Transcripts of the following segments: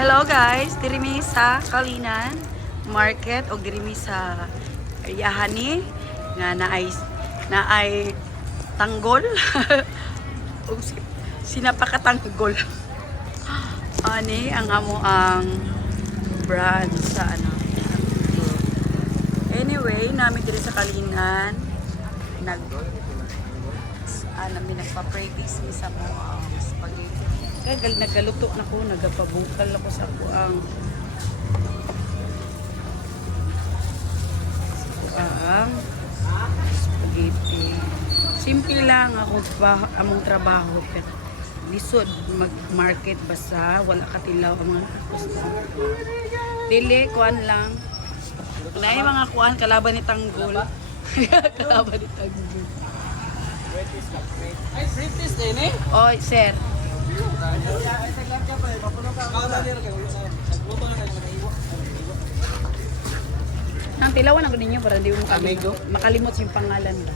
Hello guys, dirimi sa Kalinan Market o dirimi sa Yahani nga naay tanggol. O sinapakatanggol. Ani ang amo ang brand sa ano. Anyway, namin diri sa Kalinan namin nagpa-practice sa mga spaghetti. Kaya nagaluto na ko, nagapabukal ako sa ako ang spaghetti. Simple lang among trabaho. Lisod mag-market basta wala katilaw ang mga customer. Dili, kuan lang. Naay mga kuan kalaban ni tanggol. Kalaban ni tanggol. Ay, British din eh. Oy, sir. Nang tilawan ako ninyo para hindi mo makalimot yung pangalan ba.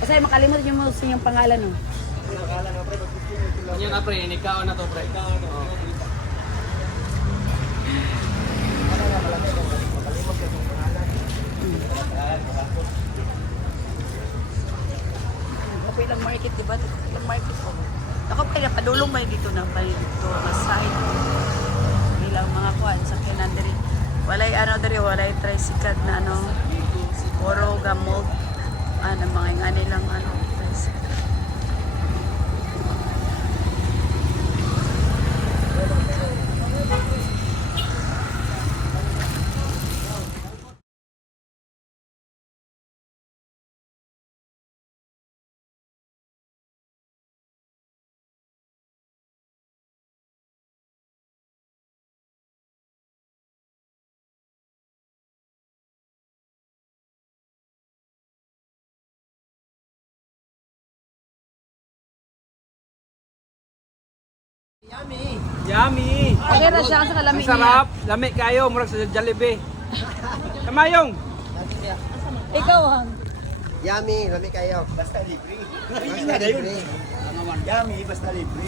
Kasi makalimot yung yung pangalan no. Yan na pre, ikaw na to pre. Okay lang market, diba? Okay lang market ko. Ako pa na padulong ba dito na pa dito na side. Bilang mga kuan sa kinandiri. Walay ano diri, walay tricycle na ano. Puro gamot. Mga ingani lang ano tricycle. Yummy. Okay na siya sa kalami niya. Sarap. Lami kayo, murag sa Jollibee. Kamayong. Ikaw ang Yummy, lami kayo. Basta libre. Basta libre. Yummy, basta libre.